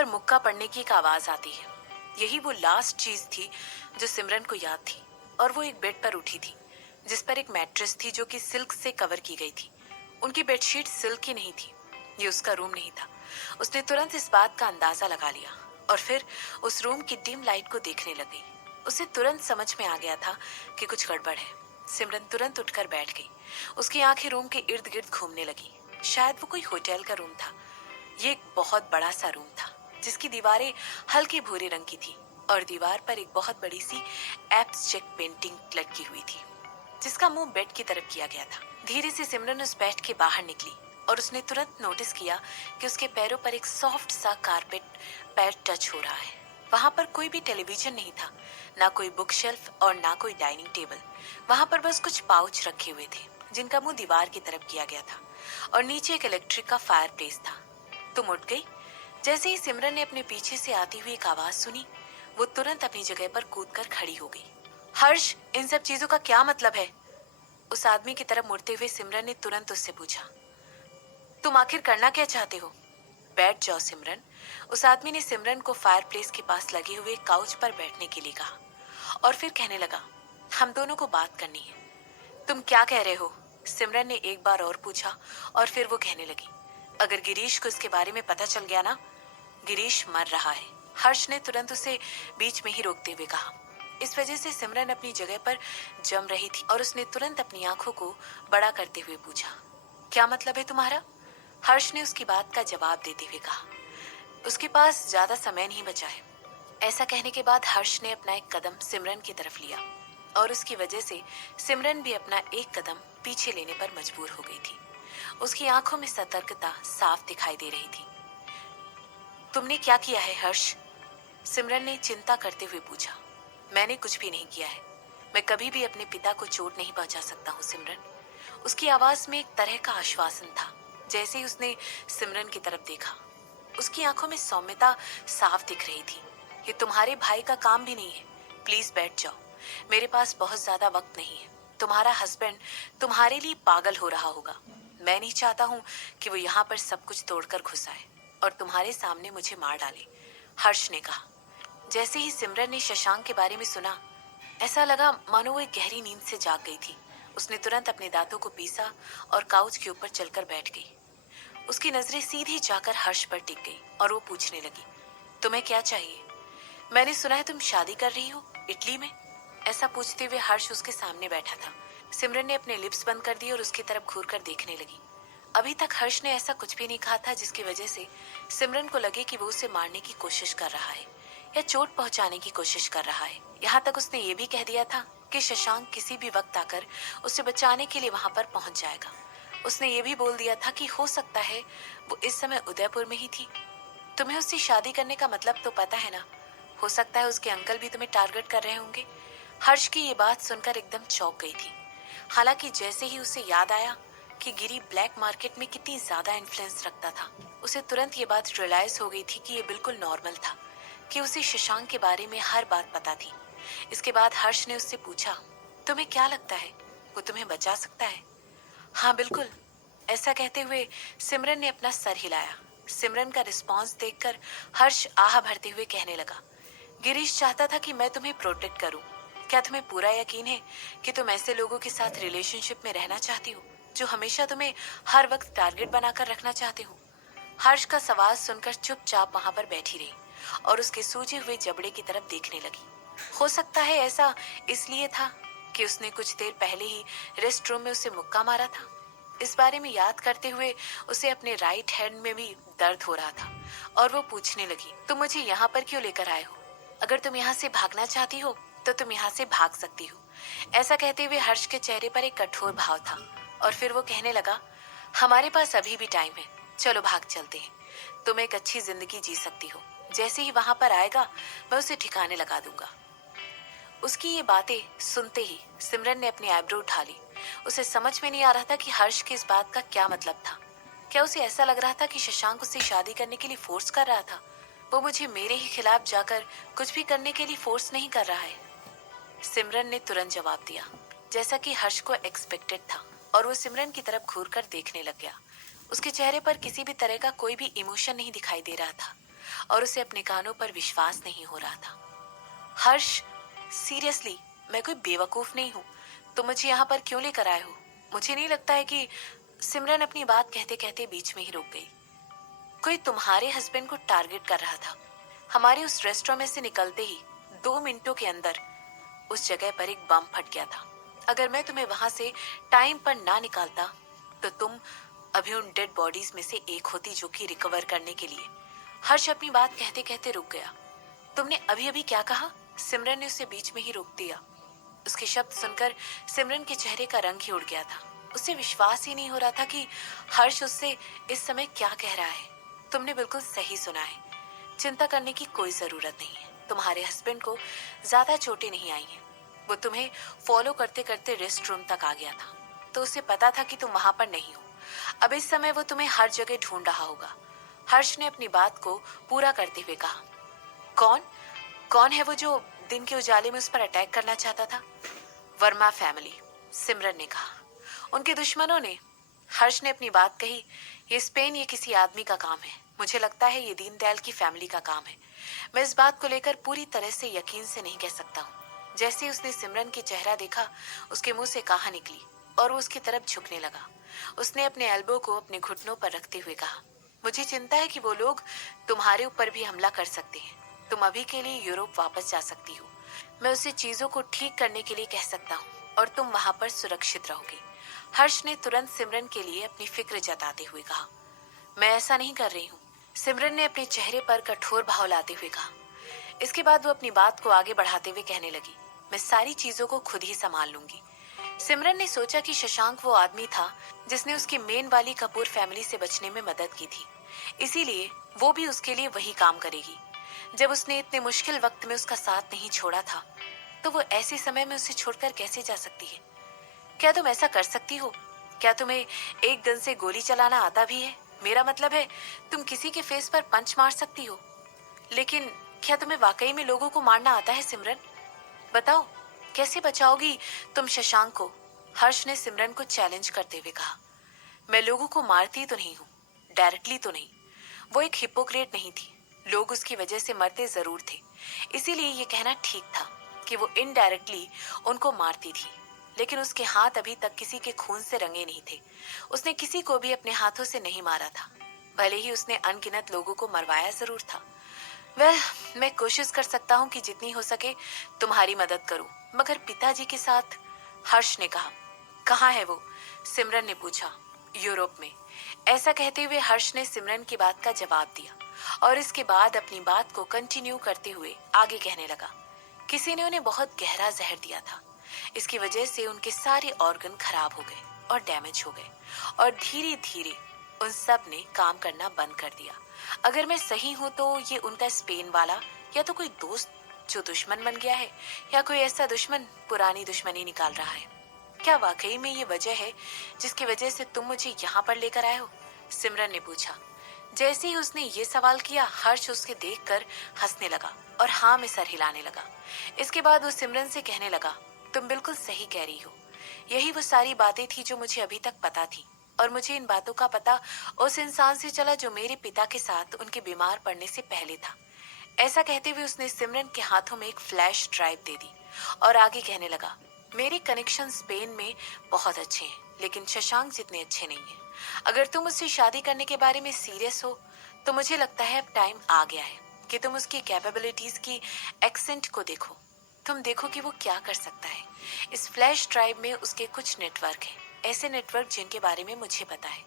ऊपर मुक्का पड़ने की एक आवाज आती है। यही वो लास्ट चीज थी जो सिमरन को याद थी। और वो एक बेड पर उठी थी जिस पर एक मैट्रेस थी जो कि सिल्क से कवर की गई थी। उनकी बेडशीट सिल्क की नहीं थी। ये उसका रूम नहीं था। उसने तुरंत इस बात का अंदाजा लगा लिया और फिर उस रूम की डिम लाइट को देखने लगी। उसे तुरंत समझ में आ गया था कि कुछ गड़बड़ है। सिमरन तुरंत उठकर बैठ गई। उसकी आंखें रूम के इर्द गिर्द घूमने लगी। शायद वो कोई होटल का रूम था। ये एक बहुत बड़ा सा रूम था जिसकी दीवारें हल्की भूरे रंग की थी और दीवार पर एक बहुत बड़ी सी एब्स्ट्रैक्ट पेंटिंग लटकी हुई थी जिसका मुंह बेड की तरफ किया गया था। धीरे से सिमरन उस बेड के बाहर निकली और उसने तुरंत नोटिस किया कि उसके पैरों पर एक सॉफ्ट सा कारपेट पैर टच हो रहा है। वहां पर कोई भी टेलीविजन नहीं था, ना कोई बुक शेल्फ और ना कोई डाइनिंग टेबल। वहां पर बस कुछ पाउच रखे हुए थे जिनका मुंह दीवार की तरफ किया गया था और नीचे एक इलेक्ट्रिक का फायर प्लेस था। तुम उठ गई? जैसे ही सिमरन ने अपने पीछे से आती हुई एक आवाज सुनी, वो तुरंत अपनी जगह पर कूदकर खड़ी हो गई। हर्ष, इन सब चीजों का क्या मतलब है? उस आदमी की तरफ मुड़ते हुए सिमरन ने तुरंत उससे पूछा। तुम आखिर करना क्या चाहते हो? बैठ जाओ सिमरन। उस आदमी ने सिमरन को फायर प्लेस के पास लगे हुए काउच पर बैठने के लिए कहा और फिर कहने लगा, हम दोनों को बात करनी है। तुम क्या कह रहे हो? सिमरन ने एक बार और पूछा और फिर वो कहने लगी, अगर गिरीश को इसके बारे में पता चल गया ना, गिरीश मर रहा है। हर्ष ने तुरंत उसे बीच में ही रोकते हुए कहा। इस वजह से सिमरन अपनी जगह पर जम रही थी और उसने तुरंत अपनी आंखों को बड़ा करते हुए पूछा, क्या मतलब है तुम्हारा? हर्ष ने उसकी बात का जवाब देते हुए कहा। उसके पास ज्यादा समय नहीं बचा है। ऐसा कहने के बाद हर्ष ने अपना एक कदम सिमरन की तरफ लिया और उसकी वजह से सिमरन भी अपना एक कदम पीछे लेने पर मजबूर हो गई थी। उसकी आंखों में सतर्कता साफ दिखाई दे रही थी। तुमने क्या किया है हर्ष? सिमरन ने चिंता करते हुए पूछा। मैंने कुछ भी नहीं किया है। मैं कभी भी अपने पिता को चोट नहीं पहुंचा सकता हूँ सिमरन। उसकी आवाज में एक तरह का आश्वासन था। जैसे ही उसने सिमरन की तरफ देखा, उसकी आंखों में सौम्यता साफ दिख रही थी। ये तुम्हारे भाई का काम भी नहीं है। प्लीज बैठ जाओ। मेरे पास बहुत ज्यादा वक्त नहीं है। तुम्हारा हस्बैंड तुम्हारे लिए पागल हो रहा होगा। मैं नहीं चाहता हूँ कि वो यहाँ पर सब कुछ तोड़कर घुस आए और तुम्हारे सामने मुझे मार डाले, हर्ष ने कहा। जैसे ही सिमरन ने शशांक के बारे में सुना, ऐसा लगा मानो वो एक गहरी नींद से जाग गई थी। उसने तुरंत अपने दांतों को पीसा और काउच के ऊपर चलकर बैठ गई। उसकी नजरें सीधी जाकर हर्ष पर टिक गई और वो पूछने लगी, तुम्हें क्या चाहिए? मैंने सुना है तुम शादी कर रही हो इटली में। ऐसा पूछते हुए हर्ष उसके सामने बैठा था। सिमरन ने अपने लिप्स बंद कर दिए और उसकी तरफ घूर कर देखने लगी। अभी तक हर्ष ने ऐसा कुछ भी नहीं कहा था जिसकी वजह से सिमरन को लगे कि वो उसे मारने की कोशिश कर रहा है या चोट पहुंचाने की कोशिश कर रहा है। यहाँ तक उसने ये भी कह दिया था कि शशांक किसी भी वक्त आकर उसे बचाने के लिए वहां पर पहुंच जाएगा। उसने ये भी बोल दिया था कि हो सकता है वो इस समय उदयपुर में ही थी। तुम्हें उससे शादी करने का मतलब तो पता है ना? हो सकता है उसके अंकल भी तुम्हें टारगेट कर रहे होंगे। हर्ष की ये बात सुनकर एकदम चौंक गई थी। हालांकि जैसे ही उसे याद आया कि गिरी ब्लैक मार्केट में कितनी ज्यादा इन्फ्लुएंस रखता था, उसे तुरंत ये बात रियलाइज हो गई थी कि ये बिल्कुल नॉर्मल था कि उसे शशांक के बारे में हर बात पता थी। इसके बाद हर्ष ने उससे पूछा, तुम्हें क्या लगता है वो तुम्हें बचा सकता है? हाँ बिल्कुल। ऐसा कहते हुए सिमरन ने अपना सर हिलाया। सिमरन का रिस्पॉन्स देखकर हर्ष आह भरते हुए कहने लगा, गिरीश चाहता था कि मैं तुम्हें प्रोटेक्ट करूं। क्या तुम्हें पूरा यकीन है कि तुम ऐसे लोगों के साथ रिलेशनशिप में रहना चाहती हो जो हमेशा तुम्हें हर वक्त टारगेट बनाकर रखना चाहते हो? हर्ष का सवाल सुनकर चुपचाप वहां पर बैठी रही और उसके सूजे हुए जबड़े की तरफ देखने लगी। हो सकता है ऐसा इसलिए था कि उसने कुछ देर पहले ही रेस्ट रूम में उसे मुक्का मारा था। इस बारे में याद करते हुए उसे अपने राइट हैंड में भी दर्द हो रहा था और वो पूछने लगी, तुम मुझे यहाँ पर क्यों लेकर आए हो? अगर तुम यहाँ से भागना चाहती हो तो तुम यहाँ से भाग सकती हो। ऐसा कहते हुए हर्ष के चेहरे पर एक कठोर भाव था और फिर वो कहने लगा, हमारे पास अभी भी टाइम है, चलो भाग चलते हैं। तुम एक अच्छी जिंदगी जी सकती हो। जैसे ही वहां पर आएगा मैं उसे ठिकाने लगा दूंगा। उसकी ये बातें सुनते ही सिमरन ने अपनी आईब्रो उठा ली। उसे समझ में नहीं आ रहा था कि हर्ष की इस बात का क्या मतलब था। क्या उसे ऐसा लग रहा था कि शशांक उससे शादी करने के लिए फोर्स कर रहा था? वो मुझे मेरे ही खिलाफ जाकर कुछ भी करने के लिए फोर्स नहीं कर रहा है। सिमरन ने तुरंत जवाब दिया, जैसा कि हर्ष को एक्सपेक्टेड था, और वो सिमरन की तरफ घूर कर देखने लग गया। उसके चेहरे पर किसी भी तरह का कोई भी इमोशन नहीं दिखाई दे रहा था। और उसे अपने कानों पर विश्वास नहीं हो रहा था। हर्ष, सीरियसली, मैं कोई बेवकूफ नहीं हूँ। तुम मुझे यहाँ पर क्यों लेकर आए हो? मुझे नहीं लगता है कि सिमरन अपनी बात कहते कहते बीच में ही रुक गई। कोई तुम्हारे हस्बैंड को टारगेट कर रहा था। हमारे उस रेस्टोरेंट में से निकलते ही 2 मिनटों के अंदर उस जगह पर एक बम फट गया था। अगर मैं तुम्हें वहां से टाइम पर ना निकालता तो तुम अभी उन डेड बॉडीज में से एक होती जो कि रिकवर करने के लिए। हर्ष अपनी बात कहते कहते रुक गया। तुमने अभी अभी क्या कहा? सिमरन ने उसे बीच में ही रोक दिया। उसके शब्द सुनकर सिमरन के चेहरे का रंग ही उड़ गया था। उसे विश्वास ही नहीं हो रहा था कि हर्ष उससे इस समय क्या कह रहा है। तुमने बिल्कुल सही सुना है। चिंता करने की कोई जरूरत नहीं है। तुम्हारे हस्बैंड को ज्यादा चोटें नहीं आई हैं। वो तुम्हें फॉलो करते करते रेस्ट रूम तक आ गया था, तो उसे पता था कि तुम वहां पर नहीं हो। अब इस समय वो तुम्हें हर जगह ढूंढ रहा होगा। हर्ष ने अपनी बात को पूरा करते हुए कहा। कौन कौन है वो जो दिन के उजाले में उस पर अटैक करना चाहता था? वर्मा फैमिली, सिमरन ने कहा। उनके दुश्मनों ने। हर्ष ने अपनी बात कही। ये स्पेन, ये किसी आदमी का काम है। मुझे लगता है ये दीनदयाल की फैमिली का काम है। मैं इस बात को लेकर पूरी तरह से यकीन से नहीं कह सकता हूँ। जैसे ही उसने सिमरन की चेहरा देखा, उसके मुंह से कहा निकली और वो उसकी तरफ झुकने लगा। उसने अपने एल्बो को अपने घुटनों पर रखते हुए कहा, मुझे चिंता है कि वो लोग तुम्हारे ऊपर भी हमला कर सकते हैं। तुम अभी के लिए यूरोप वापस जा सकती हो। मैं उसे चीजों को ठीक करने के लिए कह सकता हूँ और तुम वहां पर सुरक्षित रहोगी। हर्ष ने तुरंत सिमरन के लिए अपनी फिक्र जताते हुए कहा। मैं ऐसा नहीं कर रही हूँ, सिमरन ने अपने चेहरे पर कठोर भाव लाते हुए कहा। इसके बाद वो अपनी बात को आगे बढ़ाते हुए कहने लगी, मैं सारी चीजों को खुद ही संभाल लूंगी। सिमरन ने सोचा कि शशांक वो आदमी था जिसने उसकी मेन वाली कपूर फैमिली से बचने में मदद की थी, इसीलिए वो भी उसके लिए वही काम करेगी। जब उसने इतने मुश्किल वक्त में उसका साथ नहीं छोड़ा था, तो वो ऐसे समय में उसे छोड़कर कैसे जा सकती है? क्या तुम ऐसा कर सकती हो? क्या तुम्हें एक गन से गोली चलाना आता भी है? मेरा मतलब है, तुम किसी के फेस पर पंच मार सकती हो, लेकिन क्या तुम्हें वाकई में लोगों को मारना आता है सिमरन? बताओ, कैसे बचाओगी तुम शशांक को? हर्ष ने सिमरन को चैलेंज करते हुए कहा। मैं लोगों को मारती तो नहीं हूँ, डायरेक्टली तो नहीं। वो एक हिपोक्रेट नहीं थी। लोग उसकी वजह से मरते जरूर थे, इसीलिए ये कहना ठीक था कि वो इनडायरेक्टली उनको मारती थी। लेकिन उसके हाथ अभी तक किसी के खून से रंगे नहीं थे। उसने किसी को भी अपने हाथों से नहीं मारा था, भले ही उसने अनगिनत लोगों को मरवाया जरूर था। मैं कोशिश कर सकता हूँ कि जितनी हो सके तुम्हारी मदद करूँ, मगर पिताजी के साथ। हर्ष ने कहा। कहाँ है वो? सिमरन ने पूछा। यूरोप में। ऐसा कहते हुए हर्ष ने सिमरन की बात का जवाब दिया और इसके बाद अपनी बात को कंटिन्यू करते हुए आगे कहने लगा। किसी ने उन्हें बहुत गहरा जहर दिया था। इसकी वजह से उनके सारे ऑर्गन खराब हो गए और डैमेज हो गए और धीरे धीरे उन सब ने काम करना बंद कर दिया। अगर मैं सही हूँ तो ये उनका स्पेन वाला या तो कोई दोस्त जो दुश्मन बन गया है, या कोई ऐसा दुश्मन पुरानी दुश्मनी निकाल रहा है। क्या वाकई में ये वजह है जिसकी वजह से तुम मुझे यहाँ पर लेकर आए हो? सिमरन ने पूछा। जैसे ही उसने ये सवाल किया, हर्ष उसके देखकर हंसने लगा और हाँ में सर हिलाने लगा। इसके बाद वो सिमरन से कहने लगा, तुम बिल्कुल सही कह रही हो। यही वो सारी बातें थी जो मुझे अभी तक पता थी, और मुझे इन बातों का पता उस इंसान से चला जो मेरे पिता के साथ उनके बीमार पड़ने से पहले था। ऐसा कहते हुए उसने सिमरन के हाथों में एक फ्लैश ड्राइव दे दी और आगे कहने लगा, मेरे कनेक्शन स्पेन में बहुत अच्छे हैं, लेकिन शशांक जितने अच्छे नहीं हैं। अगर तुम उससे शादी करने के बारे में सीरियस हो तो मुझे लगता है अब टाइम आ गया है कि तुम उसकी कैपेबिलिटीज की एक्सेंट को देखो। तुम देखो कि वो क्या कर सकता है। इस फ्लैश ड्राइव में उसके कुछ नेटवर्क हैं, ऐसे नेटवर्क जिनके बारे में मुझे पता है।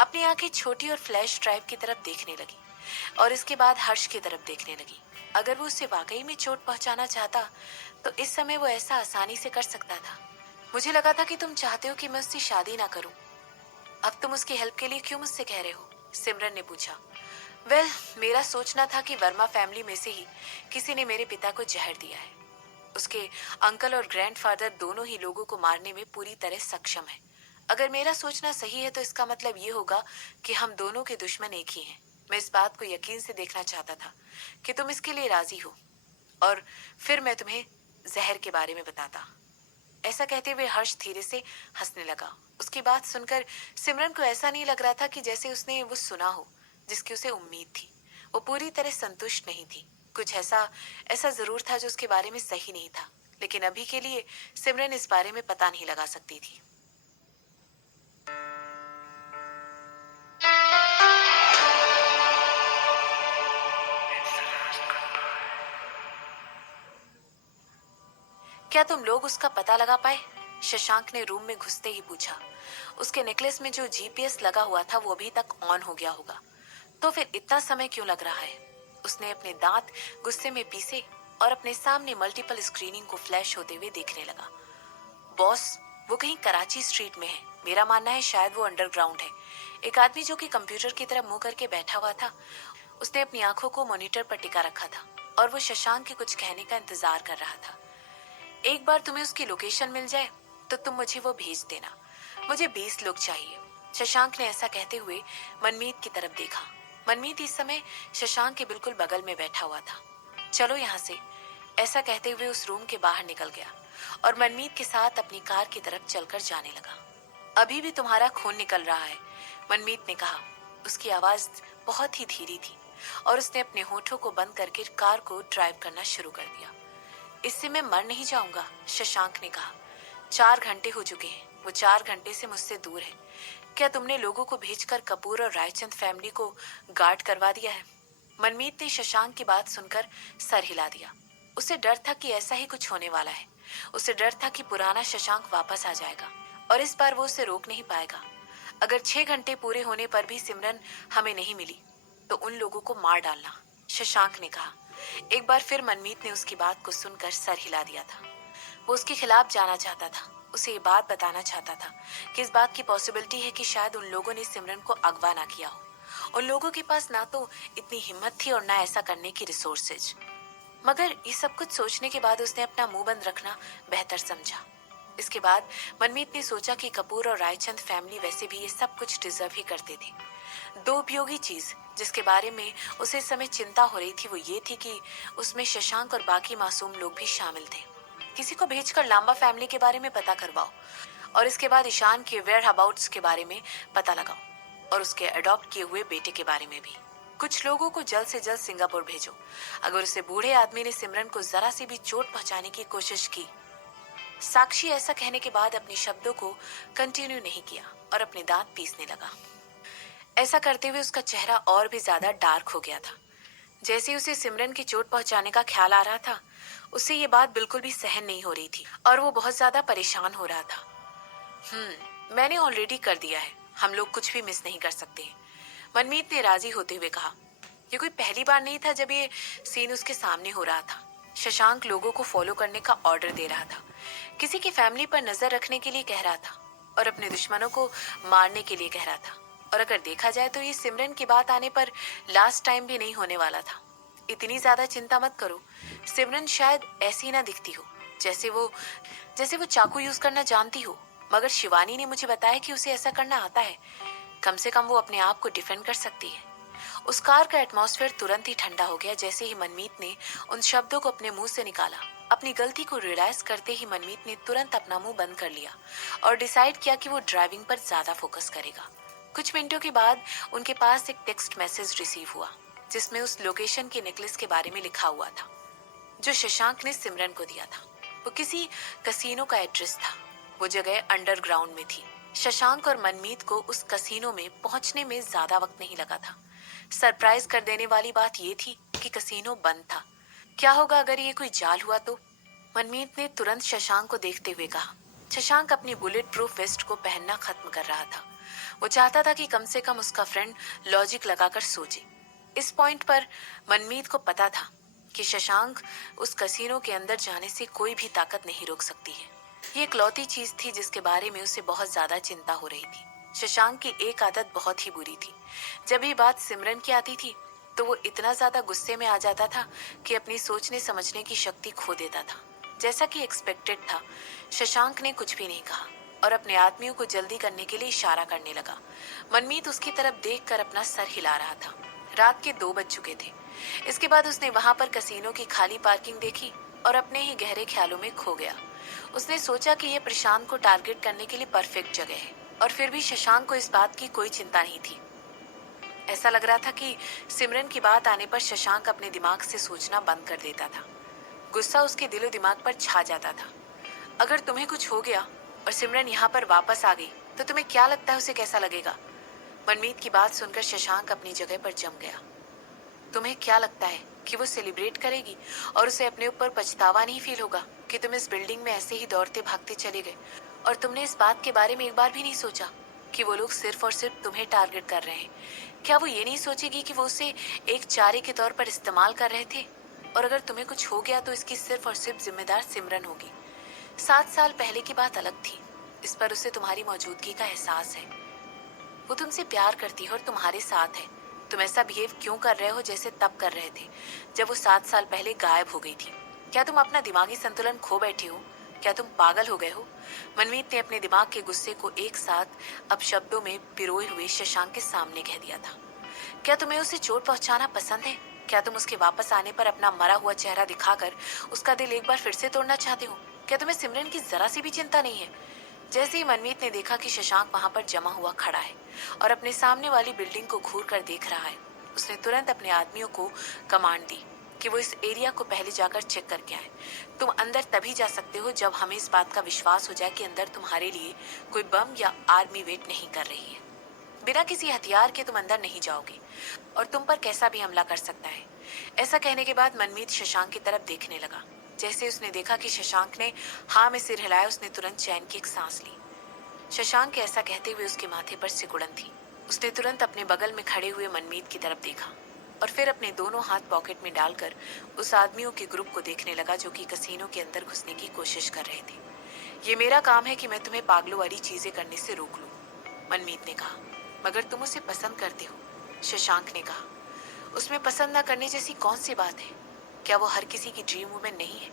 अपनी आंखें छोटी और फ्लैश ड्राइव की तरफ देखने लगी और इसके बाद हर्ष की तरफ देखने लगी। अगर वो उसे वाकई में चोट पहुंचाना चाहता तो इस समय वो ऐसा आसानी से कर सकता था। मुझे लगा था कि तुम चाहते हो कि मैं उससे शादी ना करूं। अब तुम उसकी हेल्प के लिए क्यों मुझसे कह रहे हो? सिमरन ने पूछा। मेरा सोचना था कि वर्मा फैमिली में से ही किसी ने मेरे पिता को जहर दिया है। उसके अंकल और ग्रैंडफादर दोनों ही लोगों को मारने में पूरी तरह सक्षम है। अगर मेरा सोचना सही है तो इसका मतलब ये होगा कि हम दोनों के दुश्मन एक ही हैं। मैं इस बात को यकीन से देखना चाहता था कि तुम इसके लिए राजी हो, और फिर मैं तुम्हें जहर के बारे में बताता। ऐसा कहते हुए हर्ष धीरे से हंसने लगा। उसकी बात सुनकर सिमरन को ऐसा नहीं लग रहा था कि जैसे उसने वो सुना हो जिसकी उसे उम्मीद थी। वो पूरी तरह संतुष्ट नहीं थी। कुछ ऐसा ऐसा जरूर था जो उसके बारे में सही नहीं था, लेकिन अभी के लिए सिमरन इस बारे में पता नहीं लगा सकती थी। क्या तुम लोग उसका पता लगा पाए? शशांक ने रूम में घुसते ही पूछा। उसके नेकलेस में जो जीपीएस लगा हुआ था वो अभी तक ऑन हो गया होगा, तो फिर इतना समय क्यों लग रहा है? उसने अपने दांत गुस्से में पीसे और अपने सामने मल्टीपल स्क्रीनिंग को फ्लैश होते हुए देखने लगा। बॉस, वो कहीं कराची स्ट्रीट में है। मेरा मानना है शायद वो अंडरग्राउंड है। एक आदमी जो कि कंप्यूटर की तरफ मुंह करके बैठा हुआ था, उसने अपनी आंखों को मॉनिटर पर टिका रखा था और वो शशांक के कुछ कहने का इंतजार कर रहा था। एक बार तुम्हें उसकी लोकेशन मिल जाए तो तुम मुझे वो भेज देना। मुझे 20 लोग चाहिए। शशांक ने ऐसा कहते हुए मनमीत की तरफ देखा। मनमीत इस समय शशांक के बिल्कुल बगल में बैठा हुआ था। चलो यहाँ से, ऐसा कहते हुए उस रूम के बाहर निकल गया और मनमीत के साथ अपनी कार की तरफ चलकर जाने लगा। अभी भी तुम्हारा खून निकल रहा है, मनमीत ने कहा। उसकी आवाज बहुत ही धीरी थी और उसने अपने होठों को बंद करके कार को ड्राइव करना शुरू कर दिया। इससे मैं मर नहीं जाऊंगा, शशांक ने कहा। 4 घंटे हो चुके हैं, वो 4 घंटे से मुझसे दूर है। क्या तुमने लोगों को भेजकर कपूर और रायचंद फैमिली को गार्ड करवा दिया है? मनमीत ने शशांक की बात सुनकर सर हिला दिया। उसे डर था कि ऐसा ही कुछ होने वाला है। उसे डर था कि पुराना शशांक वापस आ जाएगा और इस बार वो उसे रोक नहीं पाएगा। अगर 6 घंटे पूरे होने पर भी सिमरन हमें नहीं मिली तो उन लोगों को मार डालना, शशांक ने कहा। एक बार फिर मनमीत ने उसकी बात को सुनकर सर हिला दिया था। वो उसके खिलाफ जाना चाहता था। उसे ये बात बताना चाहता था कि इस बात की पॉसिबिलिटी है कि शायद उन लोगों ने सिमरन को अगवा ना किया हो। उन लोगों के पास ना तो इतनी हिम्मत थी और ना ऐसा करने की रिसोर्सेज। मगर ये सब कुछ सोचने के बाद उसने अपना मुंह बंद रखना बेहतर समझा। इसके बाद मनमीत ने सोचा कि कपूर और रायचंद फैमिली वैसे भी ये सब कुछ डिजर्व ही करते थे। दो उपयोगी चीज जिसके बारे में उसे इस समय चिंता हो रही थी वो ये थी कि उसमें शशांक और बाकी मासूम लोग भी शामिल थे। किसी को भेजकर लांबा फैमिली के बारे में पता करवाओ और इसके बाद ईशान के वेयर अबाउट्स के बारे में पता लगाओ और उसके अडॉप्ट किए हुए बेटे के बारे में भी। कुछ लोगों को जल्द से जल्द सिंगापुर भेजो। अगर उसे बूढ़े आदमी ने सिमरन को जरा सी भी चोट पहुंचाने की कोशिश की। साक्षी ऐसा कहने के बाद अपने शब्दों को कंटिन्यू नहीं किया और अपने दांत पीसने लगा। ऐसा करते हुए उसका चेहरा और भी ज्यादा डार्क हो गया था। जैसे ही उसे सिमरन की चोट पहुंचाने का ख्याल आ रहा था, उसे ये बात बिल्कुल भी सहन नहीं हो रही थी और वो बहुत ज्यादा परेशान हो रहा था। मैंने ऑलरेडी कर दिया है। हम लोग कुछ भी मिस नहीं कर सकते, मनमीत ने राजी होते हुए कहा। ये कोई पहली बार नहीं था जब ये सीन उसके सामने हो रहा था। शशांक लोगों को फॉलो करने का ऑर्डर दे रहा था, किसी की फैमिली पर नजर रखने के लिए कह रहा था और अपने दुश्मनों को मारने के लिए कह रहा था। और अगर देखा जाए तो ये सिमरन की बात आने पर लास्ट टाइम भी नहीं होने वाला था। इतनी ज्यादा चिंता मत करो। सिमरन शायद ऐसी ना दिखती हो, जैसे वो चाकू यूज करना जानती हो, मगर शिवानी ने मुझे बताया कि उसे ऐसा करना आता है। कम से कम वो अपने आप को डिफेंड कर सकती है। उस कार का एटमॉस्फेयर तुरंत ही ठंडा हो गया जैसे ही मनमीत ने उन शब्दों को अपने मुंह से निकाला। अपनी गलती को रियलाइज करते ही मनमीत ने तुरंत अपना मुंह बंद कर लिया और डिसाइड किया कि वो ड्राइविंग पर ज्यादा फोकस करेगा। कुछ मिनटों के बाद उनके पास एक टेक्स्ट मैसेज रिसीव हुआ जिसमें उस लोकेशन के नेकलेस के बारे में लिखा हुआ था जो शशांक ने सिमरन को दिया था। वो किसी कसीनो का एड्रेस था। वो जगह अंडरग्राउंड में थी। शशांक और मनमीत को उस कसीनो में पहुंचने में ज्यादा वक्त नहीं लगा था। सरप्राइज कर देने वाली बात ये थी कि कसीनो बंद था। क्या होगा अगर ये कोई जाल हुआ तो? मनमीत ने तुरंत शशांक को देखते हुए कहा। शशांक अपनी बुलेट प्रूफ वेस्ट को पहनना खत्म कर रहा था। वो चाहता था कि कम से कम उसका फ्रेंड लॉजिक लगाकर सोचे। इस पॉइंट पर मनमीत को पता था कि शशांक उस कसीनो के अंदर जाने से कोई भी ताकत नहीं रोक सकती है। ये इकलौती चीज थी जिसके बारे में उसे बहुत ज्यादा चिंता हो रही थी। शशांक की एक आदत बहुत ही बुरी थी। जब ये बात सिमरन की आती थी तो वो इतना ज्यादा गुस्से में आ जाता था कि अपनी सोचने समझने की शक्ति खो देता था। जैसा कि एक्सपेक्टेड था, शशांक ने कुछ भी नहीं कहा और अपने आदमियों को जल्दी करने के लिए इशारा करने लगा। मनमीत उसकी तरफ देखकर अपना सर हिला रहा था। रात के 2 बज चुके थे। इसके बाद उसने वहां पर कसीनो की खाली पार्किंग देखी और अपने ही गहरे ख्यालों में खो गया। उसने सोचा कि यह प्रशांत को टारगेट करने के लिए परफेक्ट जगह है और फिर भी शशांक को इस बात की कोई चिंता नहीं थी। ऐसा लग रहा था कि सिमरन की बात आने पर शशांक अपने दिमाग से सोचना बंद कर देता था। गुस्सा उसके दिलो दिमाग पर छा जाता था। अगर तुम्हें कुछ हो गया और सिमरन यहाँ पर वापस आ गई तो तुम्हें क्या लगता है उसे कैसा लगेगा? मनमीत की बात सुनकर शशांक अपनी जगह पर जम गया। तुम्हें क्या लगता है कि वो सेलिब्रेट करेगी और उसे अपने ऊपर पछतावा नहीं फील होगा कि तुम इस बिल्डिंग में ऐसे ही दौड़ते भागते चले गए और तुमने इस बात के बारे में एक बार भी नहीं सोचा कि वो लोग सिर्फ और सिर्फ तुम्हें टारगेट कर रहे हैं? क्या वो ये नहीं सोचेगी कि वो उसे एक चारे के तौर पर इस्तेमाल कर रहे थे और अगर तुम्हें कुछ हो गया तो इसकी सिर्फ और सिर्फ जिम्मेदार सिमरन होगी? 7 साल पहले की बात अलग थी। इस पर उसे तुम्हारी मौजूदगी का एहसास है। वो तुमसे प्यार करती है और तुम्हारे साथ है। तुम ऐसा बिहेव क्यों कर रहे हो जैसे तब कर रहे थे जब वो 7 साल पहले गायब हो गई थी? क्या तुम अपना दिमागी संतुलन खो बैठे हो? क्या तुम पागल हो गए हो? मनमीत ने अपने दिमाग के गुस्से को एक साथ अब शब्दों में पिरोए हुए शशांक के सामने कह दिया था। क्या तुम्हें उसे चोट पहुंचाना पसंद है? क्या तुम उसके वापस आने पर अपना मरा हुआ चेहरा दिखाकर उसका दिल एक बार फिर से तोड़ना चाहते हो? क्या तुम्हें सिमरन की जरा सी भी चिंता नहीं है? जैसे ही मनमीत ने देखा कि शशांक वहां पर जमा हुआ खड़ा है और अपने सामने वाली बिल्डिंग को घूर कर देख रहा है, उसने तुरंत अपने आदमियों को कमांड दी कि वो इस एरिया को पहले जाकर चेक करके आए। तुम अंदर तभी जा सकते हो जब हमें इस बात का विश्वास हो जाए कि अंदर तुम्हारे लिए कोई बम या आर्मी वेट नहीं कर रही है। बिना किसी हथियार के तुम अंदर नहीं जाओगे और तुम पर कैसा भी हमला कर सकता है। ऐसा कहने के बाद मनमीत शशांक की तरफ देखने लगा। जैसे उसने देखा कि शशांक ने हाँ में सिर हिलाया, उसने तुरंत चैन की एक सांस ली। शशांक के ऐसा कहते हुए उसके माथे पर सिकुड़न थी। उसने तुरंत अपने बगल में खड़े हुए मनमीत की तरफ देखा और फिर अपने दोनों हाथ पॉकेट में डालकर उस आदमियों के ग्रुप को देखने लगा जो कि कसीनो के अंदर घुसने की कोशिश कर रहे थे। ये मेरा काम है कि मैं तुम्हें पागलों वाली चीजें करने से रोक लूं, मनमीत ने कहा। मगर तुम उसे पसंद करते हो, शशांक ने कहा। उसमें पसंद न करने जैसी कौन सी बात है? क्या वो हर किसी की ड्रीम वुमेन नहीं है?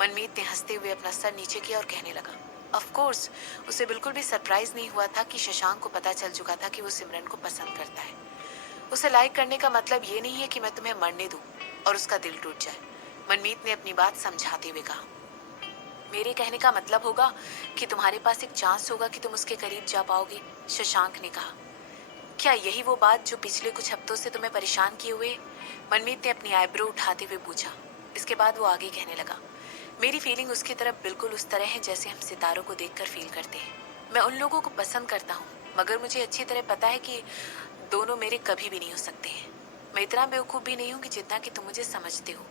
मनमीत ने हंसते हुए अपना सर नीचे किया और कहने लगा। ऑफ कोर्स, उसे बिल्कुल भी सरप्राइज नहीं हुआ था कि शशांक को पता चल चुका था कि वो सिमरन को पसंद करता है। उसे लाइक करने का मतलब ये नहीं है कि मैं तुम्हें मरने दूं और उसका दिल टूट जाए, मनमीत ने अपनी बात समझाते हुए कहा। मेरे कहने का मतलब होगा कि तुम्हारे पास एक चांस होगा कि तुम उसके करीब जा पाओगे, शशांक ने कहा। क्या यही वो बात जो पिछले कुछ हफ्तों से तुम्हें परेशान किए हुए? मनमीत ने अपनी आईब्रो उठाते हुए पूछा। इसके बाद वो आगे कहने लगा। मेरी फीलिंग उसकी तरफ बिल्कुल उस तरह है जैसे हम सितारों को देखकर फील करते हैं। मैं उन लोगों को पसंद करता हूँ, मगर मुझे अच्छी तरह पता है कि दोनों मेरे कभी भी नहीं हो सकते हैं। मैं इतना बेवकूफ़ भी नहीं हूँ कि जितना कि तुम मुझे समझते हो।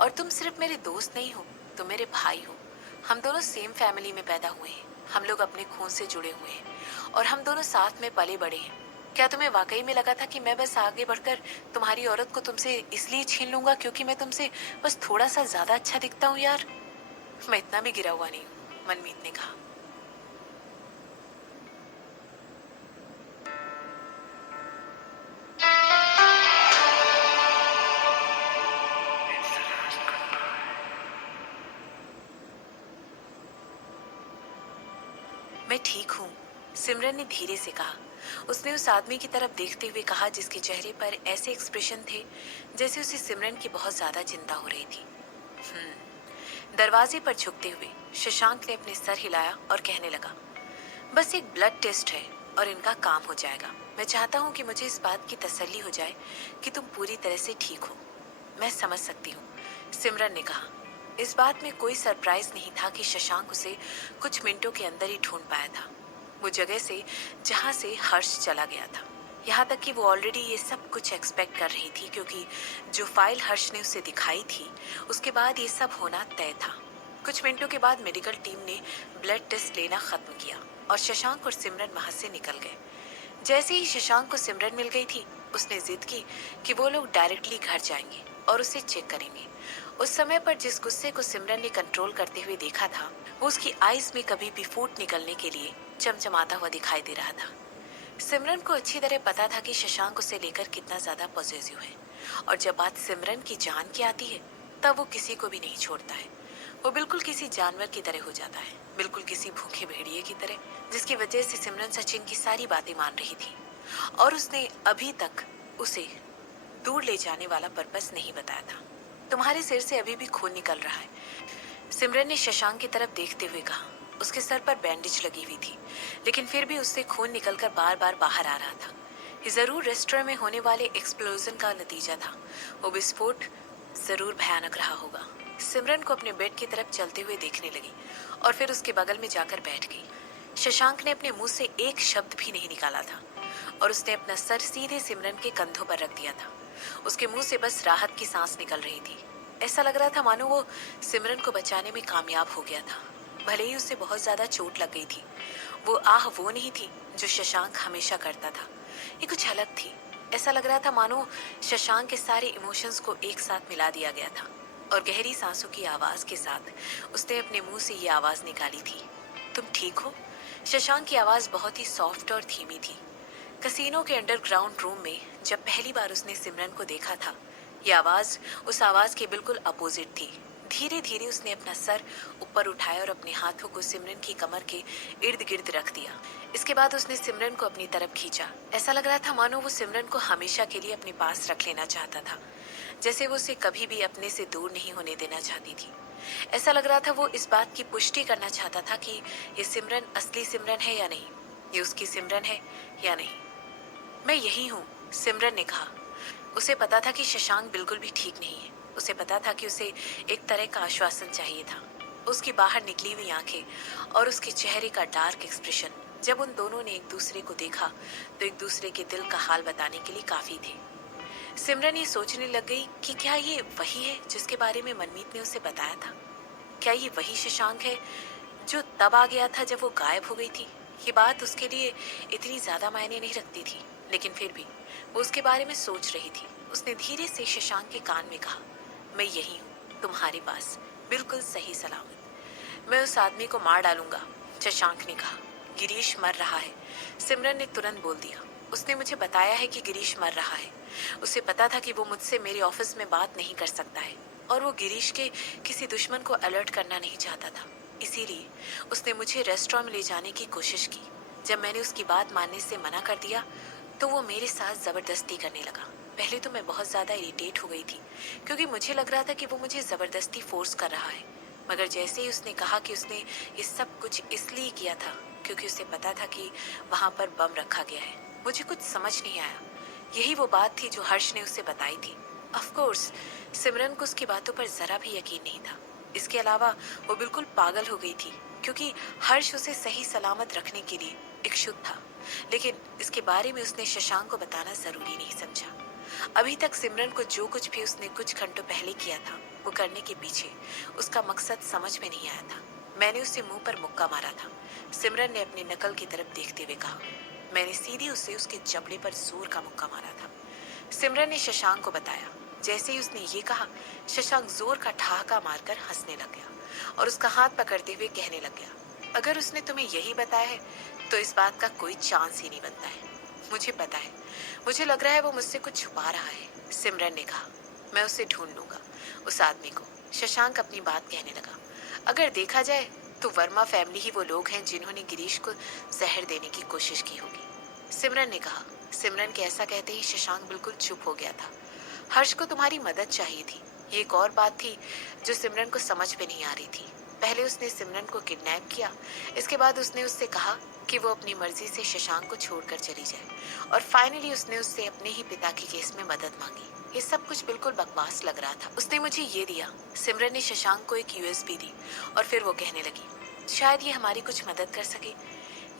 और तुम सिर्फ मेरे दोस्त नहीं हो, तुम मेरे भाई हो। हम दोनों सेम फैमिली में पैदा हुए हैं, हम लोग अपने खून से जुड़े हुए हैं और हम दोनों साथ में पले बड़े हैं। क्या तुम्हें वाकई में लगा था कि मैं बस आगे बढ़कर तुम्हारी औरत को तुमसे इसलिए छीन लूंगा क्योंकि मैं तुमसे बस थोड़ा सा ज्यादा अच्छा दिखता हूँ? यार, मैं इतना भी गिरा हुआ नहीं हूँ, मनमीत ने कहा। मैं ठीक हूँ, सिमरन ने धीरे से कहा। उसने उस आदमी की तरफ देखते हुए कहा जिसके चेहरे पर ऐसे एक्सप्रेशन थे जैसे उसे सिमरन की बहुत ज्यादा चिंता हो रही थी। दरवाजे पर झुकते हुए शशांक ने अपने सर हिलाया और कहने लगा। बस एक ब्लड टेस्ट है और इनका काम हो जाएगा। मैं चाहता हूँ कि मुझे इस बात की तसल्ली हो जाए कि तुम पूरी तरह से ठीक हो। मैं समझ सकती हूँ, सिमरन ने कहा। इस बात में कोई सरप्राइज नहीं था कि शशांक उसे कुछ मिनटों के अंदर ही ढूंढ पाया था, वो जगह से जहाँ से हर्ष चला गया था। यहाँ तक कि वो ऑलरेडी ये सब कुछ एक्सपेक्ट कर रही थी क्योंकि जो फाइल हर्ष ने उसे दिखाई थी उसके बाद ये सब होना तय था। कुछ मिनटों के बाद मेडिकल टीम ने ब्लड टेस्ट लेना खत्म किया और शशांक और सिमरन वहां से निकल गए। जैसे ही शशांक को सिमरन मिल गई थी, उसने जिद की कि वो लोग डायरेक्टली घर जाएंगे और उसे चेक करेंगे। उस समय पर जिस गुस्से को सिमरन ने कंट्रोल करते हुए देखा था, वो उसकी आईज में कभी भी फूट निकलने के लिए चमचमाता हुआ दिखाई दे रहा था। सिमरन को अच्छी तरह पता था कि शशांक उसे लेकर कितना ज्यादा पॉजिटिव है और जब बात सिमरन की जान की आती है तब वो किसी को भी नहीं छोड़ता है। वो बिल्कुल किसी जानवर की तरह हो जाता है, बिल्कुल किसी भूखे भेड़िए की तरह, जिसकी वजह से सिमरन सचिन की सारी बातें मान रही थी और उसने अभी तक उसे दूर ले जाने वाला पर्पस नहीं बताया था। तुम्हारे सिर से अभी भी खून निकल रहा है, सिमरन ने शशांक की तरफ देखते हुए कहा। उसके सर पर बैंडेज लगी हुई थी, लेकिन फिर भी उससे खून निकलकर बार बार बाहर आ रहा था। ये जरूर रेस्टोरेंट में होने वाले एक्सप्लोजन का नतीजा था। वो विस्फोट जरूर भयानक रहा होगा। सिमरन को अपने बेड की तरफ चलते हुए देखने लगी और फिर उसके बगल में जाकर बैठ गई। शशांक ने अपने मुंह से एक शब्द भी नहीं निकाला था और उसने अपना सर सीधे सिमरन के कंधों पर रख दिया था। उसके मुंह से बस राहत की सांस निकल रही थी। ऐसा लग रहा था मानो वो सिमरन को बचाने में कामयाब हो गया था। भले ही उसे बहुत ज्यादा चोट लग गई थी, वो आह वो नहीं थी जो शशांक हमेशा करता था। ये कुछ अलग थी। ऐसा लग रहा था मानो शशांक के सारे इमोशंस को एक साथ मिला दिया गया था और गहरी सांसों की आवाज के साथ उसने अपने मुंह से ये आवाज निकाली थी, तुम ठीक हो? शशांक की आवाज बहुत ही सॉफ्ट और धीमी थी। कसीनो के अंडरग्राउंड रूम में जब पहली बार उसने सिमरन को देखा था, ये आवाज उस आवाज के बिल्कुल अपोजिट थी। धीरे धीरे उसने अपना सर ऊपर उठाया और अपने हाथों को सिमरन की कमर के इर्द गिर्द रख दिया। इसके बाद उसने सिमरन को अपनी तरफ खींचा। ऐसा लग रहा था मानो वो सिमरन को हमेशा के लिए अपने पास रख लेना चाहता था, जैसे वो उसे कभी भी अपने से दूर नहीं होने देना चाहती थी। ऐसा लग रहा था वो इस बात की पुष्टि करना चाहता था कि ये सिमरन असली सिमरन है या नहीं, ये उसकी सिमरन है या नहीं। मैं यही हूँ, सिमरन ने कहा। उसे पता था कि शशांक बिल्कुल भी ठीक नहीं है। उसे पता था कि उसे एक तरह का आश्वासन चाहिए था। उसकी बाहर निकली हुई आंखें और उसके चेहरे का डार्क एक्सप्रेशन जब उन दोनों ने एक दूसरे को देखा तो एक दूसरे के दिल का हाल बताने के लिए काफी थे। सिमरन ये सोचने लग गई कि क्या ये वही है जिसके बारे में मनमीत ने उसे बताया था? क्या ये वही शशांक है जो तब आ गया था जब वो गायब हो गई थी? ये बात उसके लिए इतनी ज्यादा मायने नहीं रखती थी, लेकिन फिर भी वो उसके बारे में सोच रही थी। उसने धीरे से शशांक के कान में कहा, मैं यही हूँ, तुम्हारे पास, बिल्कुल सही सलामत। मैं उस आदमी को मार डालूंगा, शशांक ने कहा। गिरीश मर रहा है, सिमरन ने तुरंत बोल दिया। उसने मुझे बताया है कि गिरीश मर रहा है। उसे पता था कि वो मुझसे मेरे ऑफिस में बात नहीं कर सकता है और वो गिरीश के किसी दुश्मन को अलर्ट करना नहीं चाहता था। इसीलिए उसने मुझे रेस्टोरेंट में ले जाने की कोशिश की। जब मैंने उसकी बात मानने से मना कर दिया तो वो मेरे साथ जबरदस्ती करने लगा। पहले तो मैं बहुत ज्यादा इरिटेट हो गई थी क्योंकि मुझे लग रहा था कि वो मुझे जबरदस्ती फोर्स कर रहा है, मगर जैसे ही उसने कहा कि उसने ये सब कुछ इसलिए किया था क्योंकि उसे पता था कि वहां पर बम रखा गया है, मुझे कुछ समझ नहीं आया। यही वो बात थी जो हर्ष ने उसे बताई थी। ऑफ कोर्स सिमरन को उसकी बातों पर जरा भी यकीन नहीं था। इसके अलावा वो बिल्कुल पागल हो गई थी क्योंकि हर्ष उसे सही सलामत रखने के लिए इच्छुक था, लेकिन इसके बारे में उसने शशांक को बताना जरूरी नहीं समझा। अभी तक सिमरन को जो कुछ भी उसने कुछ घंटों पहले किया था वो करने के पीछे उसका मकसद समझ में नहीं आया था। मैंने उसे मुंह पर मुक्का मारा था, सिमरन ने अपनी नकल की तरफ देखते हुए कहा। मैंने सीधे उसे उसके जबड़े पर जोर का मुक्का मारा था, सिमरन ने शशांक को बताया। जैसे ही उसने ये कहा, शशांक जोर का ठहाका मारकर हंसने लग गया और उसका हाथ पकड़ते हुए कहने लग गया, अगर उसने तुम्हें यही बताया है तो इस बात का कोई चांस ही नहीं बनता है। मुझे पता है, मुझे लग रहा है वो मुझसे कुछ छुपा रहा है, सिमरन ने कहा। मैं उसे ढूंढ लूंगा, उस आदमी को, शशांक अपनी बात कहने लगा। अगर देखा जाए तो वर्मा फैमिली ही वो लोग हैं जिन्होंने गिरीश को जहर देने की कोशिश की होगी, सिमरन ने कहा। सिमरन के ऐसा कहते ही शशांक बिल्कुल चुप हो गया था। हर्ष को तुम्हारी मदद चाहिए थी, ये एक और बात थी जो सिमरन को समझ में नहीं आ रही थी। पहले उसने सिमरन को किडनैप किया, इसके बाद उसने उससे कहा कि वो अपनी मर्जी से शशांक को छोड़कर चली जाए और फाइनली उसने उससे अपने ही पिता के केस में मदद मांगी। ये सब कुछ बिल्कुल बकवास लग रहा था। उसने मुझे ये दिया, सिमरन ने शशांक को एक यूएसबी दी और फिर वो कहने लगी, शायद ये हमारी कुछ मदद कर सके।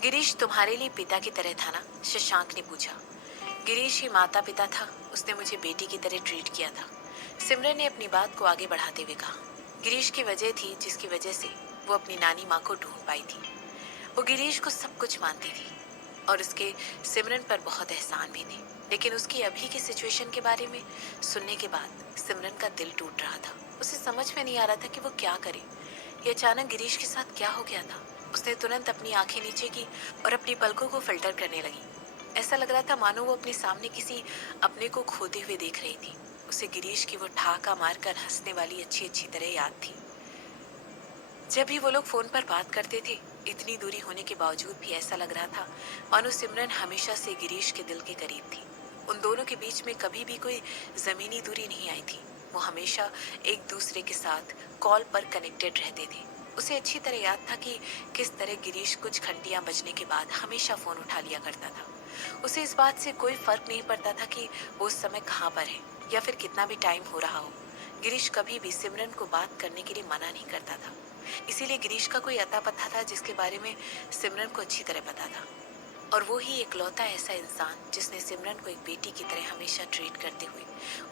गिरीश तुम्हारे लिए पिता की तरह था ना, शशांक ने पूछा। गिरीश ही माता पिता था, उसने मुझे बेटी की तरह ट्रीट किया था, सिमरन ने अपनी बात को आगे बढ़ाते हुए कहा। गिरीश की वजह थी जिसकी वजह से वो अपनी नानी माँ को ढूंढ पाई थी। वो गिरीश को सब कुछ मानती थी और उसके सिमरन पर बहुत एहसान भी थे, लेकिन उसकी अभी की सिचुएशन के बारे में सुनने के बाद सिमरन का दिल टूट रहा था। उसे समझ में नहीं आ रहा था कि वो क्या करे। ये अचानक गिरीश के साथ क्या हो गया था। उसने तुरंत अपनी आंखें नीचे की और अपनी पलकों को फिल्टर करने लगी। ऐसा लग रहा था मानो वो अपने सामने किसी अपने को खोते हुए देख रही थी। उसे गिरीश की वो ठहाका मारकर हंसने वाली अच्छी अच्छी तरह याद थी। जब भी वो लोग फोन पर बात करते थे, इतनी दूरी होने के बावजूद भी ऐसा लग रहा था मानो सिमरन हमेशा से गिरीश के दिल के करीब थी। उन दोनों के बीच में कभी भी कोई जमीनी दूरी नहीं आई थी। वो हमेशा एक दूसरे के साथ कॉल पर कनेक्टेड रहते थे। उसे अच्छी तरह याद था कि किस तरह गिरीश कुछ घंटियां बजने के बाद हमेशा फोन उठा लिया करता था। उसे इस बात से कोई फर्क नहीं पड़ता था कि वो उस समय कहाँ पर है या फिर कितना भी टाइम हो रहा हो। गिरीश कभी भी सिमरन को बात करने के लिए मना नहीं करता था। इसीलिए गिरीश का कोई अता पता था जिसके बारे में सिमरन को अच्छी तरह पता था। और वो ही इकलौता ऐसा इंसान जिसने सिमरन को एक बेटी की तरह हमेशा ट्रीट करते हुए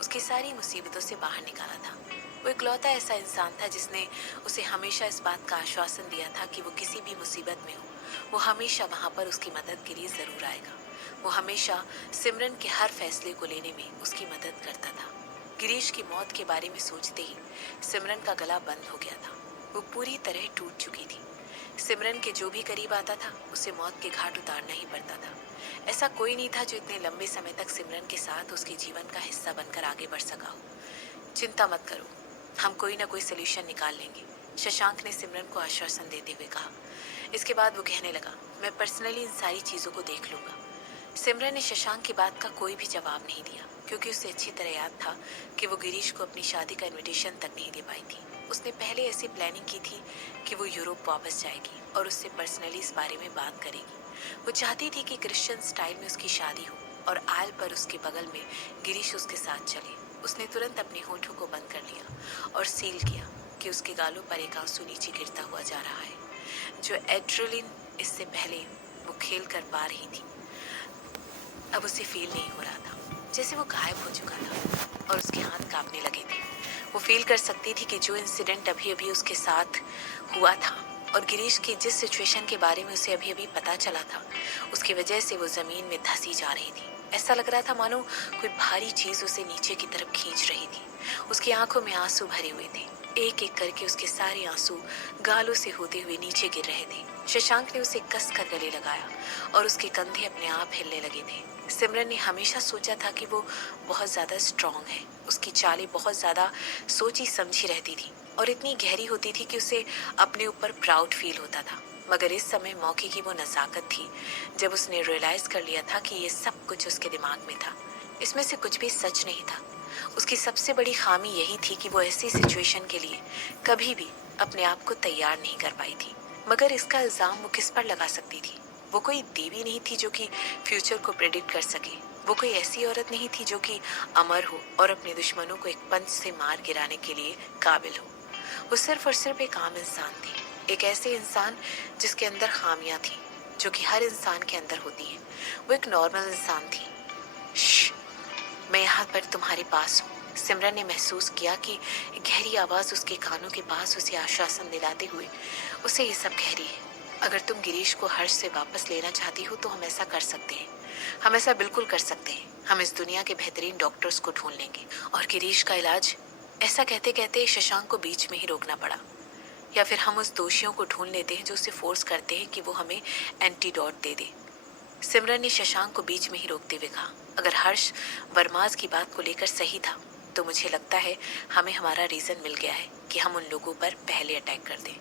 उसकी सारी मुसीबतों से बाहर निकाला था। वो इकलौता ऐसा इंसान था जिसने उसे हमेशा इस बात का आश्वासन दिया था कि वो किसी भी मुसीबत में हो, वो हमेशा वहाँ पर उसकी मदद के लिए ज़रूर आएगा। वो हमेशा सिमरन के हर फैसले को लेने में उसकी मदद करता था। गिरीश की मौत के बारे में सोचते ही सिमरन का गला बंद हो गया था। वो पूरी तरह टूट चुकी थी। सिमरन के जो भी करीब आता था उसे मौत के घाट उतारना ही पड़ता था। ऐसा कोई नहीं था जो इतने लंबे समय तक सिमरन के साथ उसके जीवन का हिस्सा बनकर आगे बढ़ सका हो। चिंता मत करो, हम कोई ना कोई सोल्यूशन निकाल लेंगे, शशांक ने सिमरन को आश्वासन देते हुए कहा। इसके बाद वो कहने लगा, मैं पर्सनली इन सारी चीज़ों को देख लूँगा। सिमरन ने शशांक की बात का कोई भी जवाब नहीं दिया क्योंकि उसे अच्छी तरह याद था कि वो गिरीश को अपनी शादी का इनविटेशन तक नहीं दे पाई थी। उसने पहले ऐसी प्लानिंग की थी कि वो यूरोप वापस जाएगी और उससे पर्सनली इस बारे में बात करेगी। वो चाहती थी कि क्रिश्चियन स्टाइल में उसकी शादी हो और आयल पर उसके बगल में गिरीश उसके साथ चले। उसने तुरंत अपने होठों को बंद कर लिया और सील किया कि उसके गालों पर एक आंसू नीचे गिरता हुआ जा रहा है। जो एड्रेलिन इससे पहले वो खेल कर पा रही थी, अब उसे फील नहीं हो रहा था, जैसे वो गायब हो चुका था और उसके हाथ कांपने लगे थे। वो फील कर सकती थी कि जो इंसिडेंट अभी अभी उसके साथ हुआ था और गिरीश की जिस सिचुएशन के बारे में उसे अभी अभी पता चला था, उसकी वजह से वो ज़मीन में धंसी जा रही थी। ऐसा लग रहा था मानो कोई भारी चीज़ उसे नीचे की तरफ खींच रही थी। उसकी आंखों में आंसू भरे हुए थे। एक एक करके उसके सारे आंसू गालों से होते हुए नीचे गिर रहे थे। शशांक ने उसे कस कर गले लगाया और उसके कंधे अपने आप हिलने लगे थे। सिमरन ने हमेशा सोचा था कि वो बहुत ज़्यादा स्ट्रांग है। उसकी चालें बहुत ज़्यादा सोची समझी रहती थी और इतनी गहरी होती थी कि उसे अपने ऊपर प्राउड फील होता था। मगर इस समय मौके की वो नज़ाकत थी जब उसने रियलाइज़ कर लिया था कि ये सब कुछ उसके दिमाग में था। इसमें से कुछ भी सच नहीं था। उसकी सबसे बड़ी खामी यही थी कि वो ऐसी सिचुएशन के लिए कभी भी अपने आप को तैयार नहीं कर पाई थी। मगर इसका इल्ज़ाम वो किस पर लगा सकती थी? वो कोई देवी नहीं थी जो कि फ्यूचर को प्रेडिक्ट कर सके। वो कोई ऐसी औरत नहीं थी जो कि अमर हो और अपने दुश्मनों को एक पंच से मार गिराने के लिए काबिल हो। वो सिर्फ और सिर्फ एक आम इंसान थी, एक ऐसे इंसान जिसके अंदर खामियां थी जो कि हर इंसान के अंदर होती हैं। वो एक नॉर्मल इंसान थी। मैं यहाँ पर तुम्हारे पास हूँ। सिमरन ने महसूस किया कि एक गहरी आवाज़ उसके कानों के पास उसे आश्वासन दिलाते हुए उसे ये सब कह रही है। अगर तुम गिरीश को हर्ष से वापस लेना चाहती हो तो हम ऐसा कर सकते हैं। हम ऐसा बिल्कुल कर सकते हैं। हम इस दुनिया के बेहतरीन डॉक्टर्स को ढूंढ लेंगे और गिरीश का इलाज। ऐसा कहते कहते शशांक को बीच में ही रोकना पड़ा। या फिर हम उस दोषियों को ढूंढ लेते हैं जो उसे फोर्स करते हैं कि वो हमें एंटीडोट दे दे। सिमरन ने शशांक को बीच में ही रोकते हुए कहा, अगर हर्ष वर्माज की बात को लेकर सही था तो मुझे लगता है हमें हमारा रीज़न मिल गया है कि हम उन लोगों पर पहले अटैक कर दें।